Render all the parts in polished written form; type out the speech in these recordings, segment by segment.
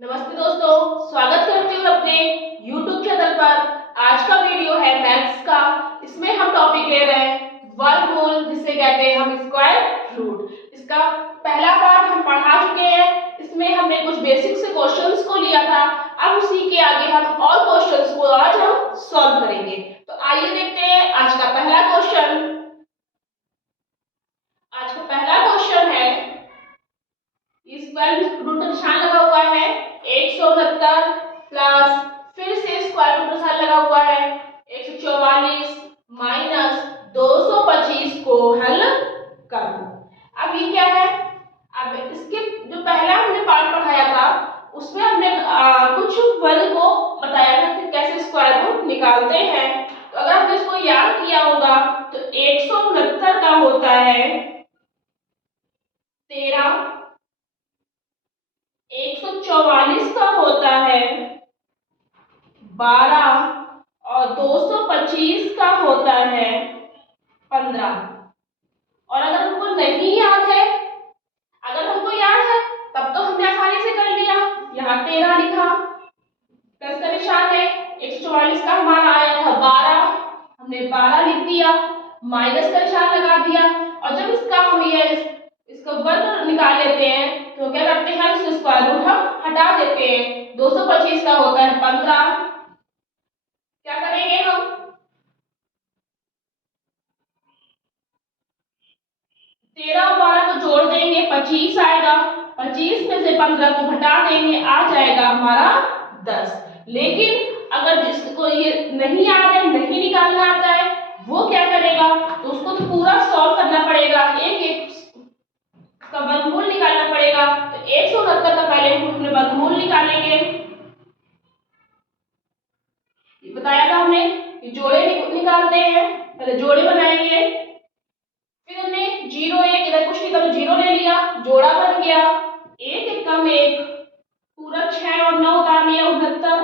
नमस्ते दोस्तों, स्वागत करती हूँ अपने YouTube चैनल पर। आज का वीडियो है मैथ्स का। इसमें हम टॉपिक ले रहे हैं वर्गमूल, जिसे कहते हैं हम स्क्वायर रूट। इसका पहला पार्ट हम पढ़ा चुके हैं। इसमें हमने कुछ बेसिक से क्वेश्चंस को लिया था। अब उसी के आगे हम और क्वेश्चंस को आज हम सॉल्व करेंगे। तो आइए देखते हैं आज का पहला क्वेश्चन। आज का पहला क्वेश्चन है, स्क्वायर रूट का निशान लगा हुआ है 169 प्लस, फिर से स्क्वायर रूट का निशान लगा हुआ है 144 माइनस 225 को हल करो। अब ये क्या है? अब इसके जो पहला हमने पार्ट पढ़ाया था उसमें हमने कुछ वर्ग को बताया था कि कैसे स्क्वायर रूट निकालते हैं। तो अगर आपने इसको याद किया होगा तो 169 का होता है 13, 144 का होता है 12 और 225 का होता है 15। और अगर हमको नहीं याद है, अगर हमको याद है तब तो हमने आसानी से कर लिया। यहाँ 13 लिखा, प्लस का निशान है, 144 का हमारा आया था 12, हमने 12 लिख दिया, माइनस का निशान लगा दिया। और जब इसका हम इसका वर्ग निकाल लेते हैं तो क्या करते हैं, इसका स्क्वायर रूट हम हटा देते हैं। 225 का होता है 15। क्या करेंगे हम, 13 और 12 को जोड़ देंगे, 25 आएगा। 25 में से 15 को घटा देंगे, आ जाएगा हमारा 10। लेकिन अगर जिसको ये नहीं याद है, नहीं निकालना आता है, वो क्या करेगा, तो उसको तो पूरा सॉल्व करना पड़ेगा, एक एक का वर्गमूल निकालना पड़ेगा। तो 169 का पहले हम अपने वर्गमूल निकालेंगे। ये बताया था हमने कि जोड़े निकालते हैं, पहले जोड़े बनाएंगे, फिर हमने 0 1 इधर कुछ नहीं था तो 0 ले लिया, जोड़ा बन गया, 1 1 कम 1, पूरा 6 और 9 उतार लिया 69,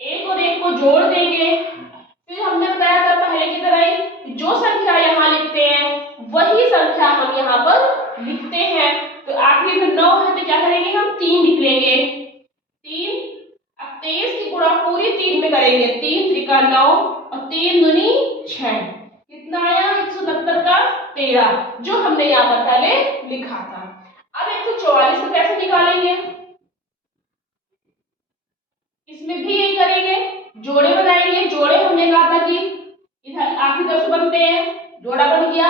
1 और 1 को जोड़ देंगे। फिर हमने बताया था पहले की तरह ही जो संख्या यहाँ लिखते हैं वही संख्या हम यहाँ पर लिखते हैं। तो आखिरी में 9 है तो क्या करेंगे, हम 3 लिख लेंगे, 3। अब 23 की गुणा पूरी 3 में करेंगे, 3 त्रिका 9 और 3 दूनी 6, कितना आया 169 का 13, जो हमने यहाँ पर पहले लिखा था। अब 144 को कैसे निकालेंगे, इसमें भी यही करेंगे, जोड़े बनाएंगे। जोड़े हमने कहा था कि इधर आखिरी तरफ से बनते हैं, जोड़ा बन गया,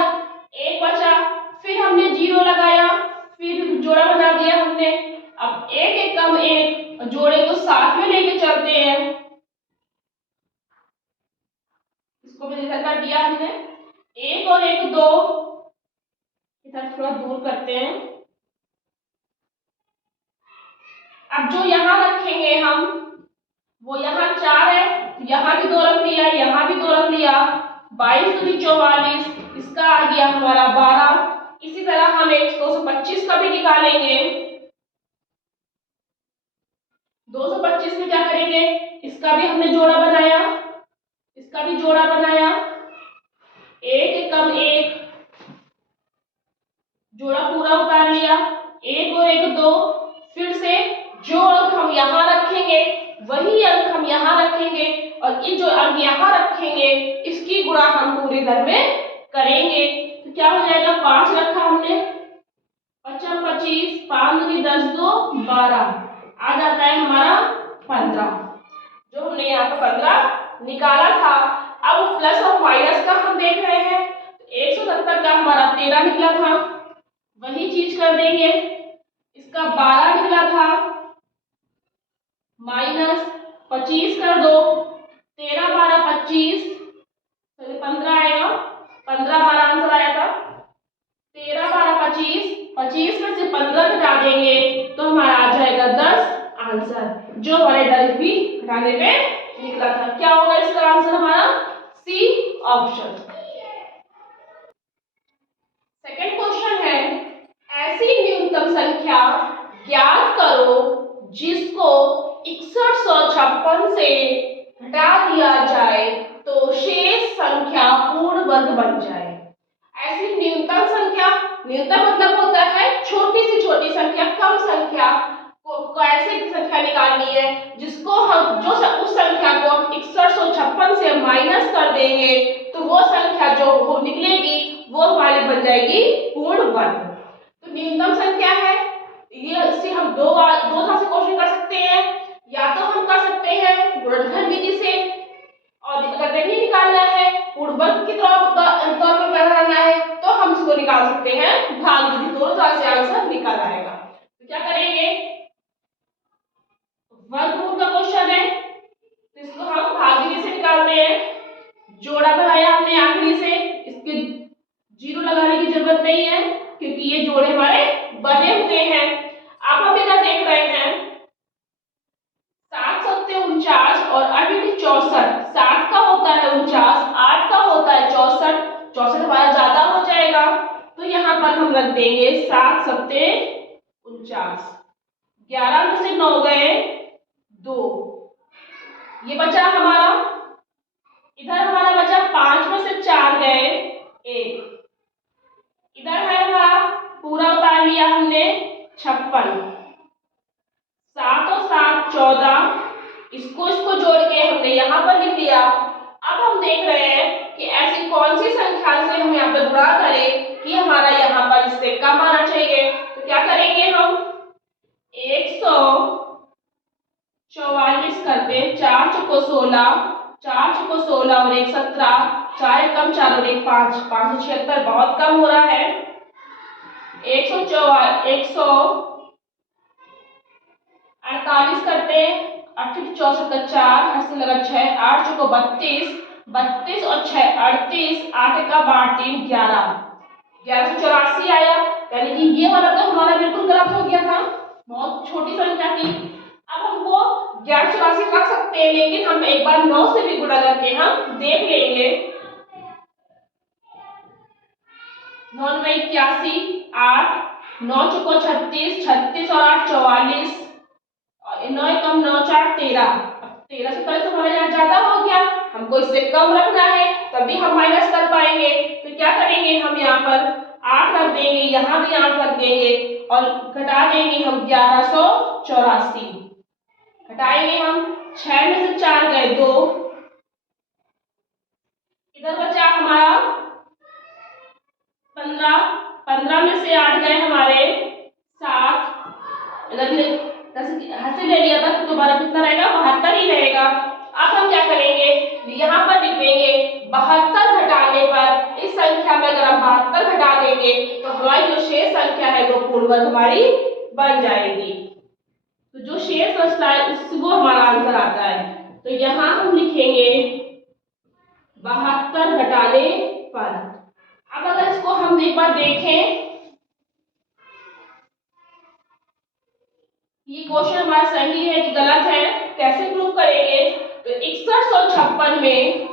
1 बचा, फिर हमने 0 लगाया, फिर जोड़ा बना दिया हमने। अब 1 1 कम 1, जोड़े को साथ में लेके चलते हैं, इसको भी इधर कर दिया हमने, 1 और 1 2, इधर थोड़ा दूर करते हैं। अब जो यहाँ रखेंगे हम, वो यहाँ 4 है, यहाँ भी 2 रख लिया, यहाँ भी 2 रख लिया, 22 दूनी 44, इसका आ गया हमारा 12। इसी तरह हम 225 का भी निकालेंगे। 225 में क्या करेंगे, इसका भी हमने जोड़ा बनाया, इसका भी जोड़ा बनाया, 1 1 कम 1, जोड़ा पूरा उतार लिया, 1 और 1 2, फिर से जो अंक हम यहाँ रखेंगे वही अंक हम यहाँ रखेंगे, और ये जो अंक यहाँ रखेंगे इसकी गुणा हम पूरे इधर में करेंगे। तो क्या हो जाएगा, 5 रखा हमने, 5 25, 5 दूनी 10 2 12, आ जाता है हमारा 15, जो हमने यहाँ पर 15 निकाला था। अब प्लस और माइनस का हम देख रहे हैं, 170 का हमारा 13 निकला था, वही चीज कर देंगे, इसका 12 निकला था, माइनस 25 कर दो, 13 12 25, तो 15 आएगा, 15 12 आंसर आया था, 13 12 25, 25 में से 15 घटा देंगे तो हमारा आ जाएगा 10 आंसर, जो हमारे 10 भी घटाने में निकला था। क्या होगा इसका आंसर हमारा, सी ऑप्शन। सेकंड क्वेश्चन है, ऐसी न्यूनतम संख्या ज्ञात करो जिसको 6156 से घटा दिया जाए तो शेष संख्या पूर्ण वर्ग बन जाए। ऐसी न्यूनतम संख्या, न्यूनतम मतलब होता है छोटी से छोटी संख्या, कम संख्या को कैसे निकालनी है, जिसको हम उस संख्या को हम 6156 से माइनस कर देंगे तो वो संख्या जो वो निकलेगी वो हमारी बन जाएगी पूर्ण वर्ग। तो न्यूनतम संख्या है ये, इससे हम दो तरह से क्वेश्चन कर सकते हैं, या तो हम कर सकते हैं गुणनखंड विधि से, और अगर नहीं निकालना है पूर्ण वर्ग की तौर पर बनाना है तो हम इसको निकाल सकते हैं भाग विधि। दोनों तरह से आंसर निकल आएगा। तो क्या करेंगे, वर्गमूल का क्वेश्चन है तो इसको हम भाग विधि से निकालते हैं। जोड़ा बनाया हमने आखिरी से, इसके जीरो लगाने की जरूरत नहीं है क्योंकि ये जोड़े हमारे बने हुए हैं। अब हम इधर देख रहे हैं 7 सत्ते 49 और 8 64। 7 का होता है 49, 8 का होता है 64, 64 हमारा ज्यादा हो जाएगा तो यहाँ पर हम रख देंगे 7 सत्ते 49। 11 में से 9 गए 2, ये बचा हमारा, इधर हमारा बचा 5 में से 4 गए 1, इधर है हमारा पूरा उतार लिया हमने 56, 7 और 7 14, इसको जोड़ के हमने यहाँ पर लिख लिया। अब हम देख रहे हैं कि ऐसी कौन सी संख्या से हम यहाँ पर गुणा करें कि हमारा यहाँ पर इससे कम आना चाहिए। तो क्या करेंगे हम 144 करते, 4 चौको 16, 4 चौको 16 और 1 17, 4 एकम 4 और 1 5, 576 बहुत कम हो रहा है। 148 करते, 8 64 का 4, 8 से लगा 6, 8 चौको 32, 32 और 6 38, 8 का 3 11, 1184 आया। यानी कि ये वाला तो हमारा बिल्कुल गलत हो गया था, बहुत छोटी संख्या थी। अब हमको 1184 रख सकते हैं, लेकिन हम एक बार 9 से भी गुणा करके हम देख लेंगे। 9 में 81, 8, 9 चौको 36, 36 और 8 44, और 9 एकम 9 4 13। 13 से पहले तो हमारे यहाँ ज्यादा हो गया, हमको इससे कम रखना है तभी हम माइनस कर पाएंगे। तो क्या करेंगे, हम यहाँ पर 8 रख देंगे, यहाँ भी 8 रख देंगे और घटा देंगे हम 1184। घटाएंगे हम, 6 में से 4 गए 2, इधर बचा हमारा 15, 15 में से 8 गए हमारे 7, इधर हंसे ले लिया था तो दोबारा कितना रहेगा 72 ही रहेगा। अब हम क्या करेंगे, यहाँ पर लिख देंगे 72 घटाने पर इस संख्या में अगर हम 72 घटा देंगे तो हमारी जो शेष संख्या है वो पूर्ण वर्ग हमारी बन जाएगी। तो जो शेष बचता है उसको हमारा आंसर आता है। तो यहाँ हम लिखेंगे 72 घटाने पर। अब अगर इसको हम एक बार देखें, ये क्वेश्चन हमारा सही है कि गलत है, कैसे प्रूव करेंगे। तो 6156 में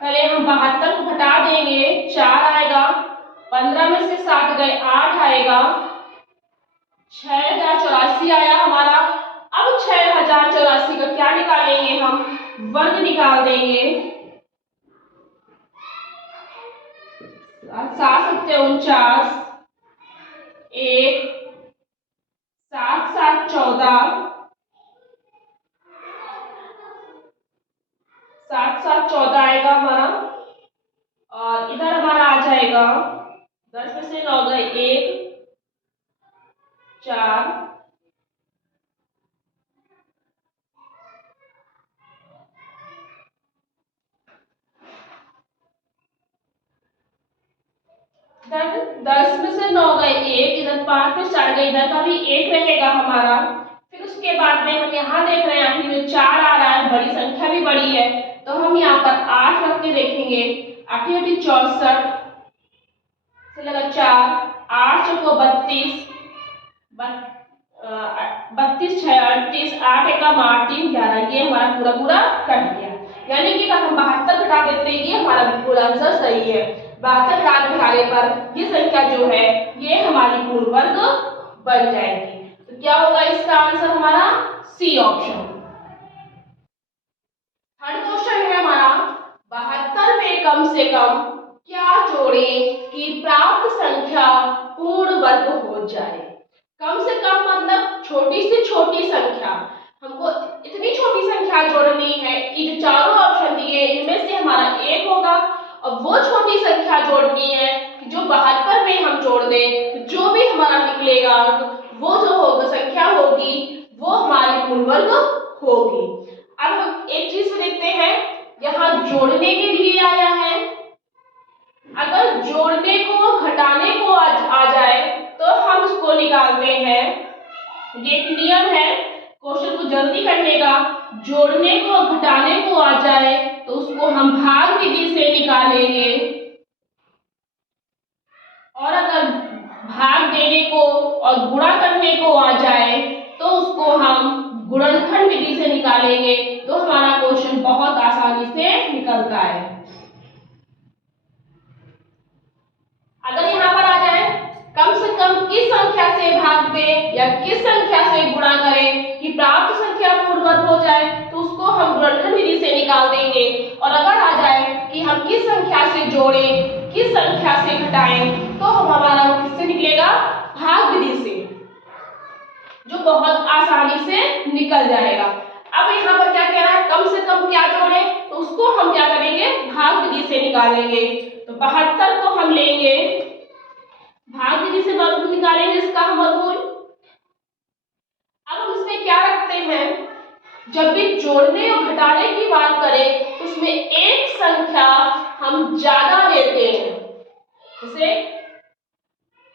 पहले हम 72 को घटा देंगे, 4 आएगा, 15 में से 7 गए 8 आएगा, 6084 आया हमारा। अब 6084 का क्या निकालेंगे, हम वर्ग निकाल देंगे। 7 सत्ते 49, 1, 7 7 14, 7 7 14 आएगा हमारा, और इधर हमारा आ जाएगा 10 में से 9 गए 1 4, 10 में से 9 गए 1, इधर 5 में 4 गए, इधर का भी 1 रहेगा हमारा। फिर उसके बाद में हम यहाँ देख रहे हैं आखिर में 4 आ रहा है, बड़ी संख्या भी बड़ी है तो हम यहाँ पर 8 रख के देखेंगे। 8 64 से लगा 4, 8 चौको 32, 32 6 38, 8 एकम 8 3 11, ये हमारा पूरा कट गया। यानी कि अगर हम 72 घटा देते हैं, ये हमारा बिल्कुल आंसर सही है। 72 घटाने पर ये संख्या जो है ये हमारी पूर्ण वर्ग बन जाएगी। तो क्या होगा इसका आंसर हमारा सी ऑप्शन। थर्ड क्वेश्चन है हमारा 72 में कम से कम क्या जोड़ें कि प्राप्त संख्या पूर्ण वर्ग हो जाए। कम से कम मतलब छोटी से छोटी संख्या, हमको इतनी छोटी संख्या जोड़नी है कि जो चारों ऑप्शन दिए इनमें से हमारा एक होगा, और वो छोटी संख्या जोड़नी है कि जो 72 में हम जोड़ दें तो जो भी हमारा निकलेगा वो जो होगा संख्या होगी वो हमारी पूर्ण वर्ग होगी। अब हम एक चीज देखते हैं, यहाँ जोड़ने के लिए आया है, अगर जोड़ने को घटाने को आ जाए तो हम उसको निकालते हैं। ये एक नियम है क्वेश्चन को जल्दी करने का, जोड़ने को घटाने को आ जाए तो उसको हम भाग विधि से निकालेंगे, और अगर भाग देने को और गुणा करने को आ जाए तो उसको हम गुणनखंड विधि से निकालेंगे, तो हमारा क्वेश्चन बहुत आसानी से निकलता है। अगर यहाँ पर आ जाए कम से कम किस संख्या से भाग दें या किस संख्या से गुणा करें कि प्राप्त संख्या पूर्ण वर्ग हो जाए, तो उसको हम गुणनखंड विधि से निकाल देंगे। और अगर आ जाए कि हम किस संख्या से जोड़ें किस संख्या से घटाएं, तो हमारा किससे निकलेगा, भाग विधि से, जो बहुत आसानी से निकल जाएगा। अब यहाँ पर क्या कह रहा है, कम से कम क्या जोड़े, तो उसको हम क्या करेंगे, भाग विधि से निकालेंगे। तो 72 को हम लेंगे, भाग विधि से वर्गमूल निकालेंगे इसका हम वर्गमूल। अब हम इसमें क्या रखते हैं, जब भी जोड़ने और घटाने की बात करें तो उसमें एक संख्या हम ज्यादा लेते हैं। जैसे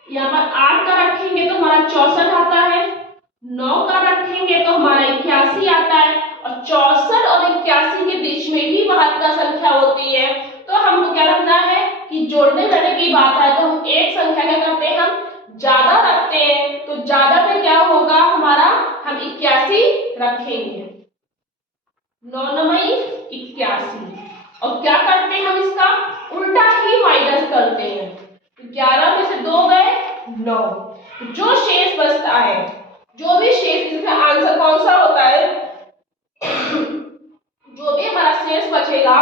यहाँ पर 8 का रखेंगे तो हमारा 64 आता है, 9 का रखेंगे तो हमारा 81 आता है, और 64 और 81 के बीच में ही 72 संख्या होती है। तो हमको क्या रखना है कि जोड़ने घटाने की बात है तो हम एक संख्या क्या करते हैं, हम ज्यादा रखते हैं। तो ज्यादा में क्या होगा हमारा, हम 81 रखेंगे, 9 9 81, और क्या करते हैं हम इसका उल्टा ही माइनस करते हैं। 11 में से 2 गए 9, जो शेष बचता है, जो भी शेष, इसमें आंसर कौन सा होता है, जो भी हमारा शेष बचेगा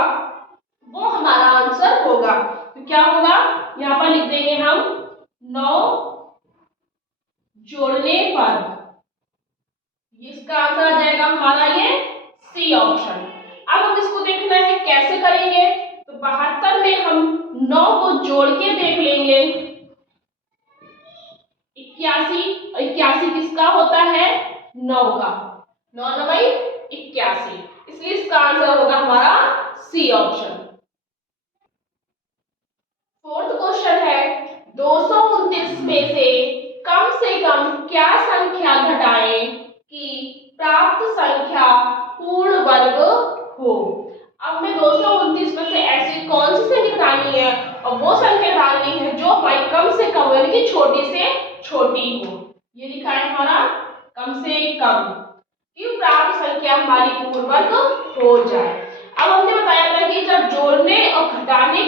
वो हमारा आंसर होगा। तो क्या होगा, यहाँ पर लिख देंगे हम 9 जोड़ने पर, इसका आंसर आ जाएगा हमारा ये सी ऑप्शन। अब हम इसको देखना है कैसे करेंगे, तो 72 में हम 9 को जोड़ के देख लेंगे, 81, और 81 किसका होता है, 9 का, 9 9 81, इसलिए इसका आंसर होगा हमारा सी ऑप्शन। फोर्थ क्वेश्चन है, 229 में से कम क्या संख्या घटाएं कि प्राप्त संख्या पूर्ण वर्ग हो। अब हमें 229 में से ऐसी कौन सी संख्या घटानी है, और वो संख्या घटानी है जो हमारी कम से कम यानी कि छोटी से छोटी हो। ये लिखा है हमारा कम से कम कि प्राप्त संख्या हमारी पूर्ण वर्ग हो जाए। अब हमने बताया था कि जब जोड़ने और घटाने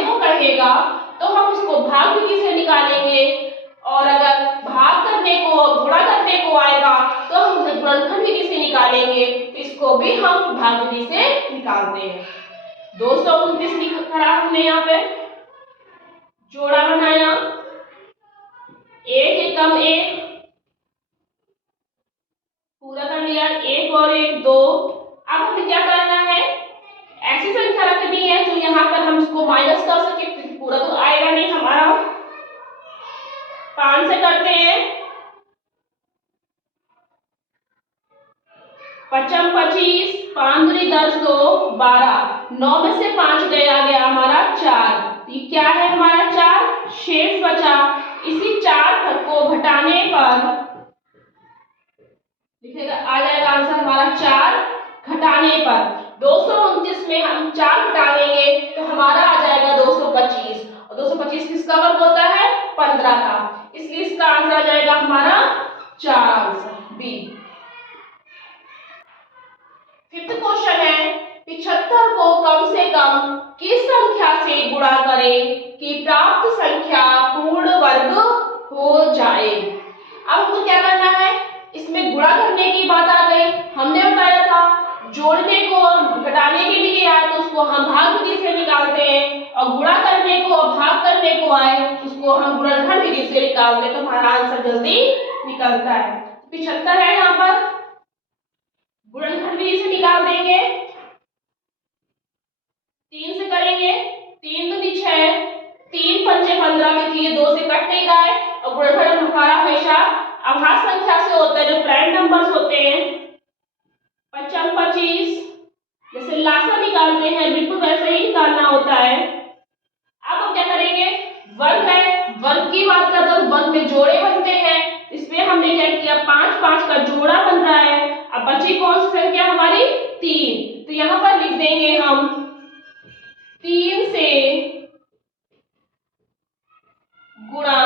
को कहेगा तो हम उसको भाग विधि से निकालेंगे, और अगर भाग करने को गुणा करने को आएगा तो हम उसे गुणनखंड विधि से निकालेंगे, तो इसको भी हम भाग विधि से निकालते हैं। 229 लिखा हमने यहाँ पे जोड़ा बनाया, एक एकम एक पूरा कर लिया, 1 और 1 2। अब हमें क्या करना है, ऐसी संख्या रखनी है जो यहाँ पर हम इसको माइनस कर सके, पूरा तो आएगा नहीं हमारा। 5 से करते हैं, 55 25, 5 दूनी 10 2 12, 9 में से 5 गया हमारा 4, ये क्या है हमारा 4 शेष बचा। इसी 4 को घटाने पर लिखेगा, आ जाएगा आंसर हमारा 4 घटाने पर। 229 में हम 4 घटा लेंगे तो हमारा आ जाएगा 225, और 225 किसका वर्ग होता है, 15 का, इसलिए इसका आंसर आ जाएगा हमारा 4 आंसर बी। फिफ्थ क्वेश्चन है, 75 को कम से कम किस संख्या से गुणा करें कि प्राप्त संख्या पूर्ण वर्ग हो जाए। अब हमको क्या करना है, इसमें गुणा करने की बात आ गई। हमने बताया था जोड़ने को घटाने के लिए आए तो उसको हम भाग विधि से निकालते हैं, और गुणा करने को भाग करने को y उसको हम गुणनखंड विधि से निकालते तो हमारा आंसर जल्दी निकलता है। 75 है, यहाँ पर गुणनखंड विधि से निकाल देंगे, 3 से करेंगे, 3 दूनी 6, 3 पंचे 15, देखिए 2 से कट नहीं रहा है। और गुणनखंड हमारा हमेशा अभाज्य संख्या से होता है, जो प्राइम नंबर्स होते हैं, 55 25, जैसे लासा निकालते हैं बिल्कुल वैसे ही निकालना होता है। अब हम क्या करेंगे, वर्ग है, वर्ग की बात करते हैं, वर्ग में जोड़े बनते हैं, इसमें हमने क्या किया, 5 5 का जोड़ा बन रहा है। अब बची कौन सी संख्या हमारी, 3, तो यहाँ पर लिख देंगे हम 3 से गुणा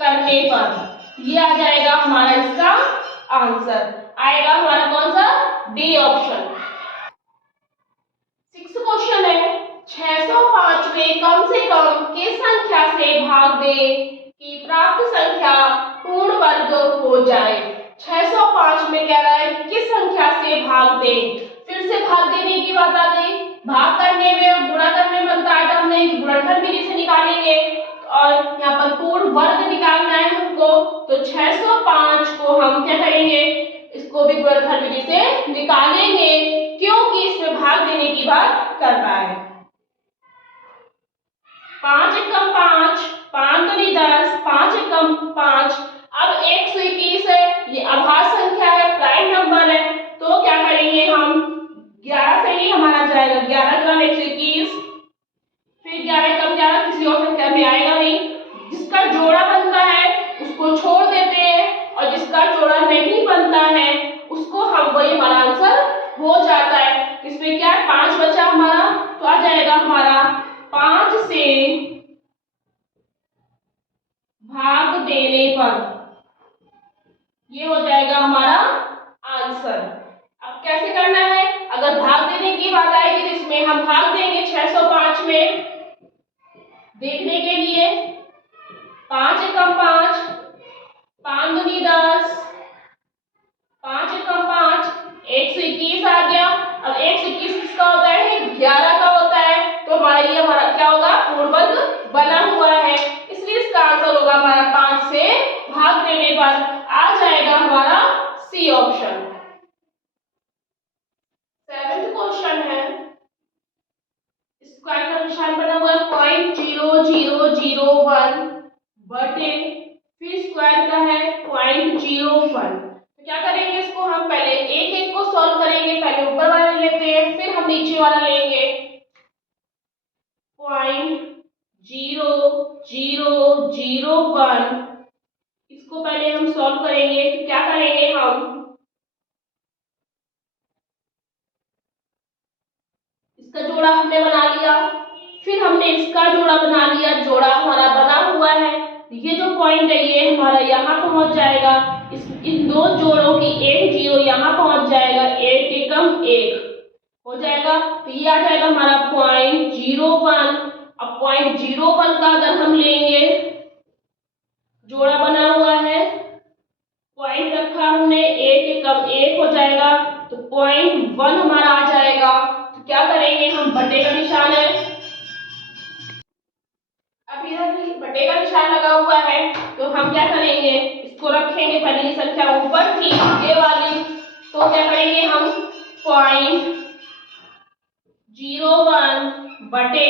करने पर ये आ जाएगा हमारा इसका आंसर, आएगा हमारा कौन सा, डी ऑप्शन। 6 क्वेश्चन है, 605 में कम से कम किस संख्या से भाग दें कि प्राप्त संख्या पूर्ण वर्ग हो जाए। 605 में कह रहा है किस संख्या से भाग दें, फिर से भाग देने की बात आ गई। भाग करने में और गुणा करने में बताया था हमने गुणनखंड विधि से निकालेंगे, और यहाँ पर पूर्ण वर्ग निकालना है हमको, तो 605 को हम क्या करेंगे, इसको भी गुणनखंड विधि से निकालेंगे, क्योंकि इसमें भाग देने की बात कर रहा है। 5 एकम 5, 5 दूनी 10, 5 एकम 5। अब 121 है, ये अभाज्य संख्या है, प्राइम नंबर है, तो क्या करेंगे हम, 11 से ही हमारा जाएगा, 11 गुना 121, फिर 11 कम 11 किसी और संख्या में आएगा नहीं, जिसका जोड़ा बनता है उसको छोड़ देते हैं, और जिसका जोड़ा नहीं बनता है उसको हम, वही हमारा आंसर हो जाता है। इसमें क्या है, 5 बचा हमारा, तो आ जाएगा हमारा 5 से भाग देने पर, ये हो जाएगा हमारा आंसर। अब कैसे करना है, अगर भाग देने की बात आएगी तो इसमें हम भाग देंगे 605 में, देखने के लिए 5 एकम 5, 5 दूनी 10, 5 एकम 5, 121 आ गया। अब 121 किसका होता है, 11 का होता है, तो हमारा क्या होगा, पूर्ण वर्ग बना हुआ है, इसलिए इसका आंसर होगा हमारा 5 से भाग देने पर, आ जाएगा हमारा सी ऑप्शन। 7th क्वेश्चन है, स्क्वायर का निशान बना हुआ है 0.0001 बटे, फिर स्क्वायर का है 0.01, तो क्या करेंगे, इसको हम पहले एक एक को सॉल्व करेंगे, पहले ऊपर वाला लेते हैं, फिर हम नीचे वाला लेंगे। 0.0001, इसको पहले हम सॉल्व करेंगे, तो क्या करेंगे हम, इसका जोड़ा हमने बना लिया, फिर हमने इसका जोड़ा बना लिया, जोड़ा हमारा बना हुआ है, ये जो पॉइंट है ये हमारा यहाँ पहुंच जाएगा, इन दो जोड़ों की एक जीरो यहाँ पहुंच जाएगा, 1 एकम 1 हो जाएगा, तो ये आ जाएगा हमारा 0.01। अब 0.01 का अगर हम लेंगे, जोड़ा बना हुआ है, पॉइंट रखा हमने, 1 एकम 1 हो जाएगा, तो 0.1 हमारा आ जाएगा, तो क्या करेंगे हम, बटे का निशान है, अब इधर भी बटे का निशान लगा हुआ है, तो हम क्या करेंगे, इसको रखेंगे, पहली संख्या ऊपर थी ये वाली, तो क्या करेंगे हम, 0.01 बटे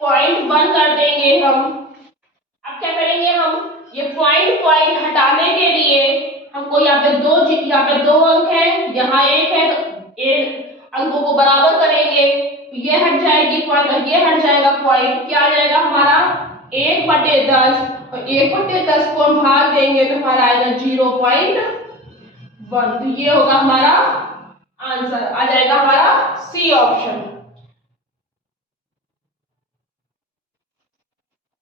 0.1 कर देंगे हम। अब क्या करेंगे हम, ये पॉइंट हटाने के लिए हमको यहाँ पे दो अंक है, यहाँ 1 है, तो अंकों को बराबर करेंगे, तो ये हट जाएगी पॉइंट और ये हट जाएगा पॉइंट, क्या आ जाएगा हमारा 1/10, और 1/10 को हम भाग देंगे तो हमारा आएगा 0.1, तो ये होगा हमारा आंसर, आ जाएगा हमारा सी ऑप्शन।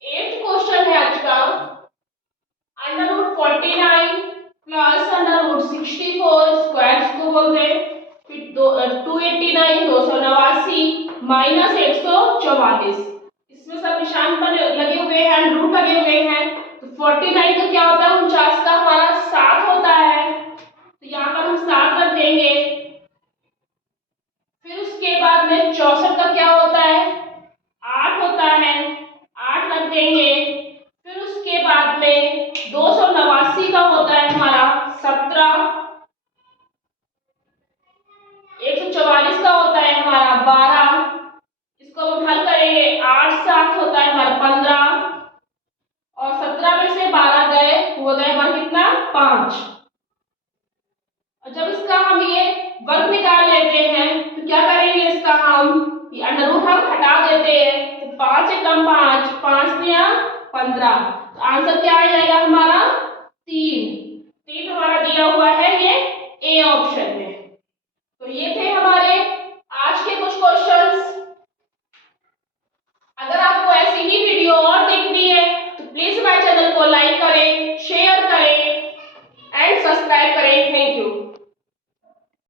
8th क्वेश्चन है आज का, √49 प्लस √64 स्क्वायर को बोलते हैं, फिर 289 289 माइनस 144, इसमें सब निशान पर लगे हुए हैं, रूट लगे हुए हैं, तो 49 का क्या होता है, 49 का हमारा 7 होता है, तो यहाँ पर हम 7 रख देंगे, फिर उसके बाद में 64 का क्या होता है, 8 होता लिखेंगे। फिर उसके बाद में 289 का होता है हमारा 17, 144 का होता है हमारा 12, इसको हम हल करेंगे 8 7 होता है हमारा 15, और 17 में से 12 गए, हो गए हमारा कितना 5। और जब इसका हम ये वर्ग निकाल लेते हैं तो क्या करेंगे, इसका हम ये अंडर रूट हम हटा देते हैं, तो 5 एकम 5, 5 दिया 15, तो आंसर क्या आ जाएगा हमारा 3। 3 हमारा दिया हुआ है ये ए ऑप्शन।